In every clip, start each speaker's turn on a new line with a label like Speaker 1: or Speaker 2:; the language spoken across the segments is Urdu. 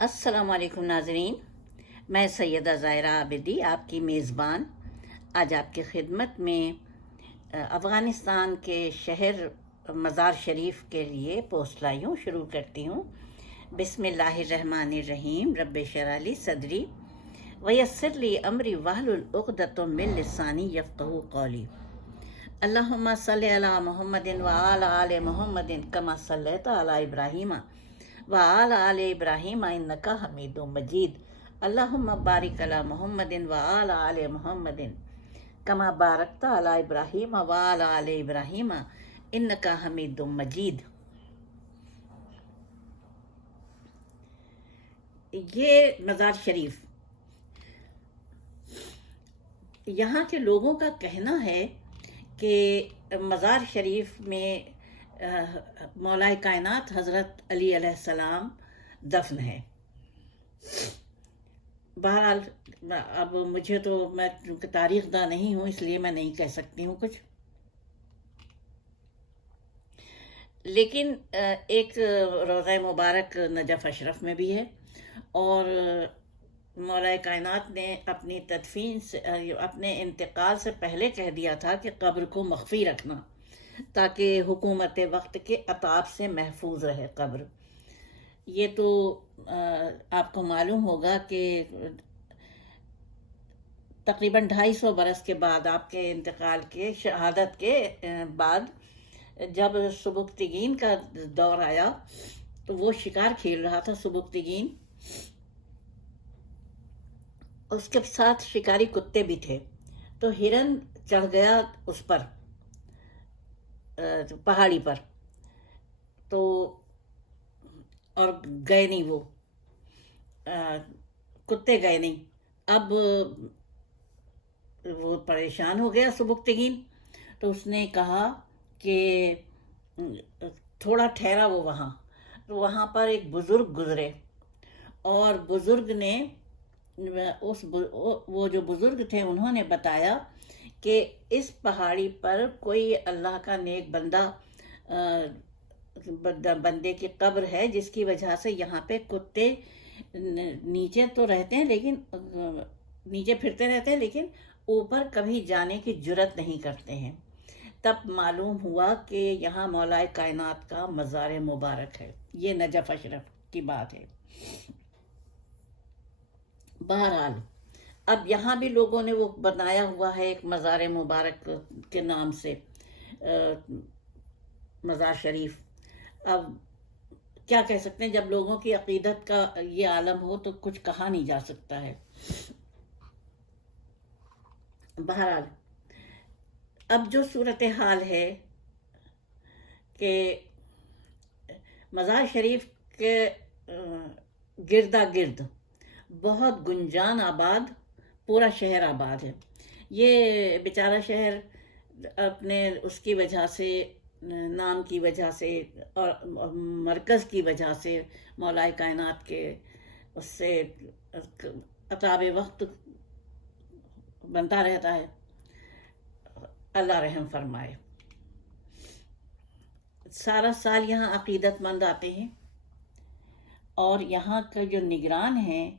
Speaker 1: السلام علیکم ناظرین، میں سیدہ ظاہرہ عابدی، آپ کی میزبان۔ آج آپ کی خدمت میں افغانستان کے شہر مزار شریف کے لیے پوسٹ لائی ہوں، شروع کرتی ہوں۔ بسم اللہ الرحمن الرحیم، رب شرالی صدری، ویسر لی امری، وحل العقدۃ من لسانی یفقہ قولی۔ اللہم صلی علی محمد وآل آل محمد کما صلیت علی ابراہیم۔ وآل آل ابراہیم انکا حمید مجید۔ اللہم بارک علی محمد وآل آل محمد۔ کما بارکت علی ابراہیم وآل آل ابراہیم، انکا حمید مجید۔ یہ مزار شریف۔ یہاں کے لوگوں کا کہنا ہے کہ مزار شریف میں مولا کائنات حضرت علی علیہ السلام دفن ہے بہرحال، اب مجھے تو میں چونکہ تاریخ داں نہیں ہوں، اس لیے میں نہیں کہہ سکتی ہوں کچھ۔ لیکن ایک روضہ مبارک نجف اشرف میں بھی ہے۔ اور مولا کائنات نے اپنی تدفین سے اپنے انتقال سے پہلے کہہ دیا تھا کہ قبر کو مخفی رکھنا۔ تاکہ حکومت وقت کے عطاب سے محفوظ رہے قبر۔ یہ تو آپ کو معلوم ہوگا کہ تقریباً ڈھائی سو برس کے بعد، آپ کے انتقال کے، شہادت کے بعد جب سبکتگین کا دور آیا، تو وہ شکار کھیل رہا تھا سبکتگین اس کے ساتھ شکاری کتے بھی تھے۔ تو ہرن چڑھ گیا اس پر۔ پہاڑی پر۔ تو، اور گئے نہیں وہ۔ کتے گئے نہیں۔ اب وہ پریشان ہو گیا سبکتگین تو اس نے کہا کہ، تھوڑا ٹھہرا وہ وہاں۔ تو وہاں پر ایک بزرگ گزرے۔ اور بزرگ نے، اس وہ جو بزرگ تھے، انہوں نے بتایا کہ اس پہاڑی پر کوئی اللہ کا نیک بندہ بندے کی قبر ہے، جس کی وجہ سے یہاں پہ کتے نیچے تو رہتے ہیں لیکن نیچے پھرتے رہتے ہیں لیکن اوپر کبھی جانے کی جرت نہیں کرتے ہیں۔ تب معلوم ہوا کہ یہاں مولا کائنات کا مزار مبارک ہے۔ یہ نجف اشرف کی بات ہے۔ بہرحال اب یہاں بھی لوگوں نے وہ بنایا ہوا ہے ایک مزار مبارک کے نام سے مزار شریف۔ اب کیا کہہ سکتے ہیں، جب لوگوں کی عقیدت کا یہ عالم ہو تو کچھ کہا نہیں جا سکتا ہے۔ بہرحال، اب جو صورتحال ہے کہ مزار شریف کے گردا گرد، بہت گنجان آباد پورا شہر آباد ہے۔ یہ بیچارہ شہر اپنے اس کی وجہ سے، نام کی وجہ سے اور مرکز کی وجہ سے مولا کائنات کے اس سے عطاب وقت بنتا رہتا ہے۔ اللہ رحم فرمائے۔ سارا سال یہاں عقیدت مند آتے ہیں اور یہاں کا جو نگران ہیں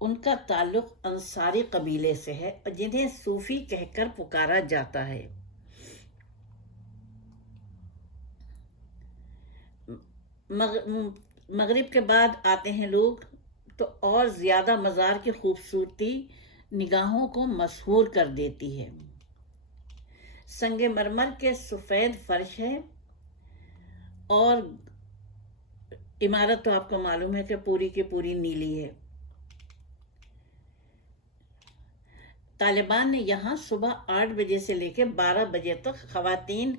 Speaker 1: ان کا تعلق انصاری قبیلے سے ہے، جنہیں صوفی کہہ کر پکارا جاتا ہے۔ مغرب کے بعد آتے ہیں لوگ، تو اور زیادہ مزار کی خوبصورتی نگاہوں کو مسحور کر دیتی ہے۔ سنگ مرمر کے سفید فرش ہے اور عمارت تو آپ کو معلوم ہے کہ پوری کی پوری نیلی ہے۔ طالبان نے یہاں صبح آٹھ بجے سے لے کے بارہ بجے تک خواتین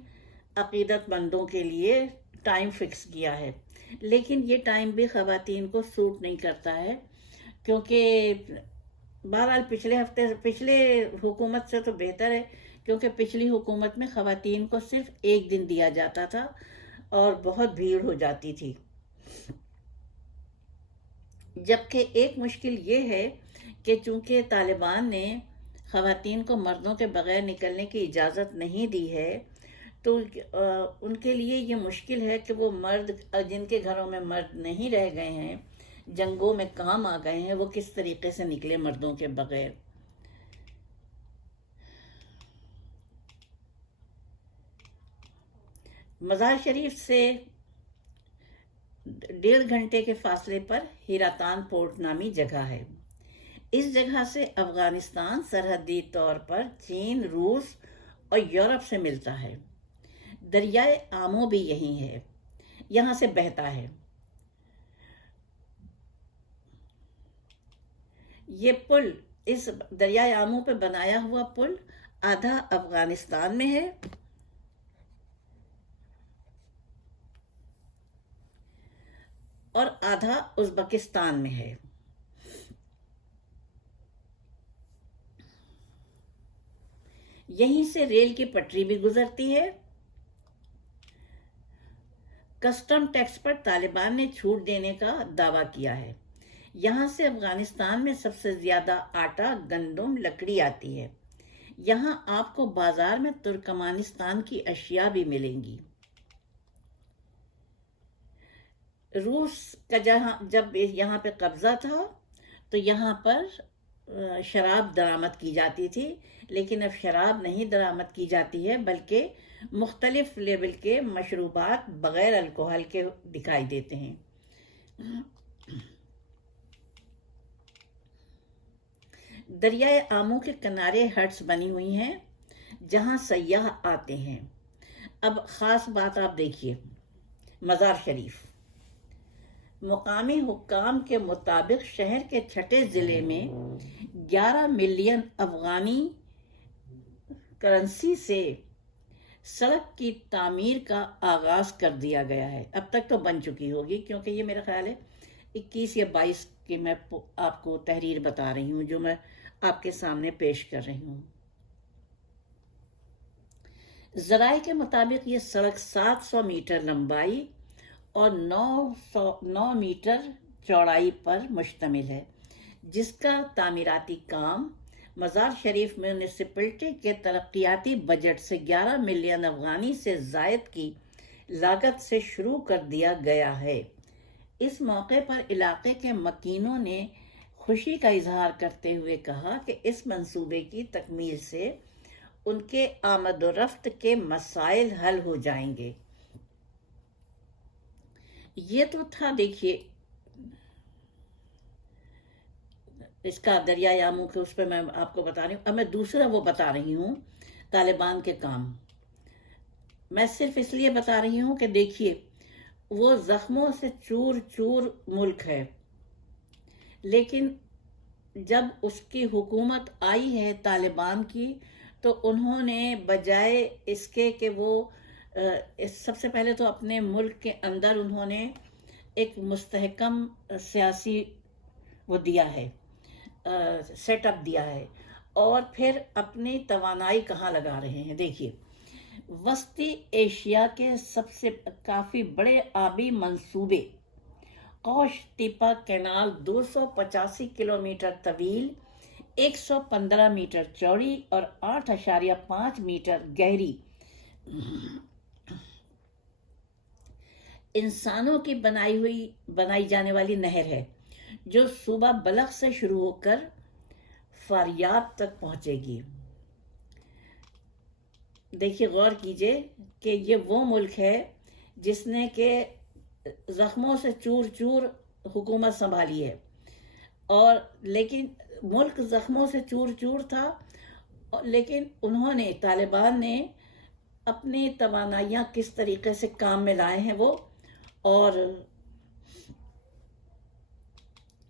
Speaker 1: عقیدت مندوں کے لیے ٹائم فکس کیا ہے۔ لیکن یہ ٹائم بھی خواتین کو سوٹ نہیں کرتا ہے، کیونکہ بہرحال پچھلے ہفتے، پچھلے حکومت سے تو بہتر ہے، کیونکہ پچھلی حکومت میں خواتین کو صرف ایک دن دیا جاتا تھا اور بہت بھیڑ ہو جاتی تھی۔ جبکہ ایک مشکل یہ ہے کہ چونکہ طالبان نے خواتین کو مردوں کے بغیر نکلنے کی اجازت نہیں دی ہے، تو ان کے لیے یہ مشکل ہے کہ وہ مرد، جن کے گھروں میں مرد نہیں رہ گئے ہیں، جنگوں میں کام آ گئے ہیں، وہ کس طریقے سے نکلے مردوں کے بغیر؟ مزار شریف سے ڈیڑھ گھنٹے کے فاصلے پر ہیراتان پورٹ نامی جگہ ہے۔ اس جگہ سے افغانستان سرحدی طور پر چین، روس اور یورپ سے ملتا ہے۔ دریائے آمو بھی یہی ہے، یہاں سے بہتا ہے۔ یہ پل، اس دریائے آمو پہ بنایا ہوا پل آدھا افغانستان میں ہے۔ اور آدھا ازبکستان میں ہے۔ یہیں سے ریل کی پٹری بھی گزرتی ہے۔ کسٹم ٹیکس پر طالبان نے چھوٹ دینے کا دعویٰ کیا ہے۔ یہاں سے افغانستان میں سب سے زیادہ آٹا، گندم، لکڑی آتی ہے۔ یہاں آپ کو بازار میں ترکمانستان کی اشیاء بھی ملیں گی۔ روس کا جہاں، جب یہاں پہ قبضہ تھا تو یہاں پر شراب درآمد کی جاتی تھی، لیکن اب شراب نہیں درآمد کی جاتی ہے، بلکہ مختلف لیول کے مشروبات بغیر الکوہل کے دکھائی دیتے ہیں۔ دریائے آمو کے کنارے ہٹس بنی ہوئی ہیں، جہاں سیاح آتے ہیں۔ اب خاص بات آپ دیکھیے، مزار شریف۔ مقامی حکام کے مطابق شہر کے چھٹے ضلع میں گیارہ ملین افغانی کرنسی سے سڑک کی تعمیر کا آغاز کر دیا گیا ہے۔ اب تک تو بن چکی ہوگی کیونکہ یہ میرا خیال ہے اکیس یا بائیس کی میں آپ کو تحریر بتا رہی ہوں جو میں آپ کے سامنے پیش کر رہی ہوں۔ ذرائع کے مطابق یہ سڑک سات سو میٹر لمبائی اور نو سو نو میٹر چوڑائی پر مشتمل ہے۔ جس کا تعمیراتی کام مزار شریف میونسپلٹی کے ترقیاتی بجٹ سے گیارہ ملین افغانی سے زائد کی لاگت سے شروع کر دیا گیا ہے۔ اس موقع پر علاقے کے مکینوں نے خوشی کا اظہار کرتے ہوئے کہا کہ اس منصوبے کی تکمیل سے ان کے آمد و رفت کے مسائل حل ہو جائیں گے۔ یہ تو تھا دیکھیے اس کا دریائے آمو کے اس پہ میں آپ کو بتا رہی ہوں۔ اب میں دوسرا وہ بتا رہی ہوں، طالبان کے کام۔ میں صرف اس لیے بتا رہی ہوں کہ دیکھیے، وہ زخموں سے چور چور ملک ہے۔ لیکن جب اس کی حکومت آئی ہے طالبان کی، تو انہوں نے بجائے اس کے کہ وہ سب سے پہلے تو اپنے ملک کے اندر انہوں نے ایک مستحکم سیاسی وہ دیا ہے۔ سیٹ اپ دیا ہے۔ اور پھر اپنی توانائی کہاں لگا رہے ہیں؟ دیکھیے، وسطی ایشیا کے سب سے کافی بڑے آبی منصوبے کوش ٹیپا کینال دو سو پچاسی کلومیٹر طویل، ایک سو پندرہ میٹر چوڑی اور آٹھ اشاریہ پانچ میٹر گہری۔ انسانوں کی بنائی ہوئی، بنائی جانے والی نہر ہے۔ جو صوبہ بلخ سے شروع ہو کر فاریاب تک پہنچے گی۔ دیکھیے، غور کیجیے کہ یہ وہ ملک ہے جس نے کہ زخموں سے چور چور حکومت سنبھالی ہے۔ اور لیکن ملک زخموں سے چور چور تھا، لیکن انہوں نے، طالبان نے اپنی توانائیاں کس طریقے سے کام میں لائے ہیں وہ، اور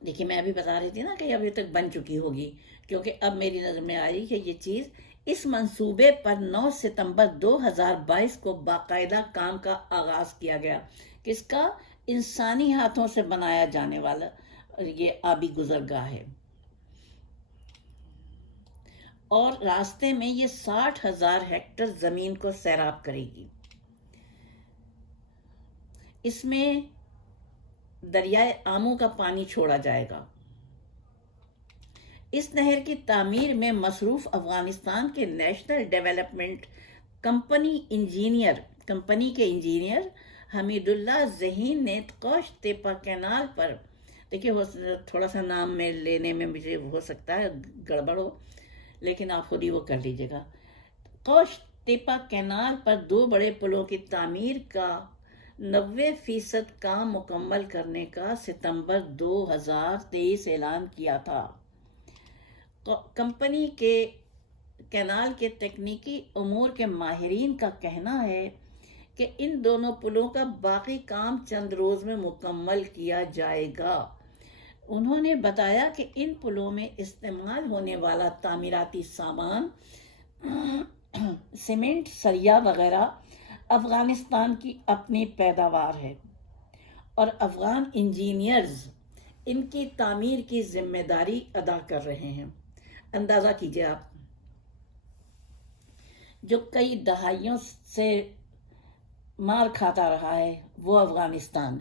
Speaker 1: دیکھیے، میں ابھی بتا رہی تھی نا کہ ابھی تک بن چکی ہوگی، کیونکہ اب میری نظر میں آ رہی کہ یہ چیز اس منصوبے پر نو ستمبر دو ہزار بائیس کو باقاعدہ کام کا آغاز کیا گیا، کس کا؟ انسانی ہاتھوں سے بنایا جانے والا یہ آبی گزرگاہ ہے۔ اور راستے میں یہ ساٹھ ہزار ہیکٹر زمین کو سیراب کرے گی۔ اس میں دریائے آمو کا پانی چھوڑا جائے گا۔ اس نہر کی تعمیر میں مصروف افغانستان کے national development company engineer, company کے انجینئر حمید اللہ ذہین نے کوش تیپا کینال پر، دیکھیے تھوڑا سا نام میں لینے میں مجھے ہو سکتا ہے، گڑبڑ ہو، لیکن آپ خود ہی وہ کر لیجیے گا۔ کوش ٹیپا کینال پر دو بڑے پلوں کی تعمیر کا نوے فیصد کام مکمل کرنے کا ستمبر دو ہزار تیئیس اعلان کیا تھا۔ کمپنی کے کینال کے تکنیکی امور کے ماہرین کا کہنا ہے کہ ان دونوں پلوں کا باقی کام چند روز میں مکمل کیا جائے گا۔ انہوں نے بتایا کہ ان پلوں میں استعمال ہونے والا تعمیراتی سامان، سیمنٹ، سریا وغیرہ افغانستان کی اپنی پیداوار ہے۔ اور افغان انجینئرز ان کی تعمیر کی ذمہ داری ادا کر رہے ہیں۔ اندازہ کیجیے آپ۔ جو کئی دہائیوں سے مار کھاتا رہا ہے وہ افغانستان۔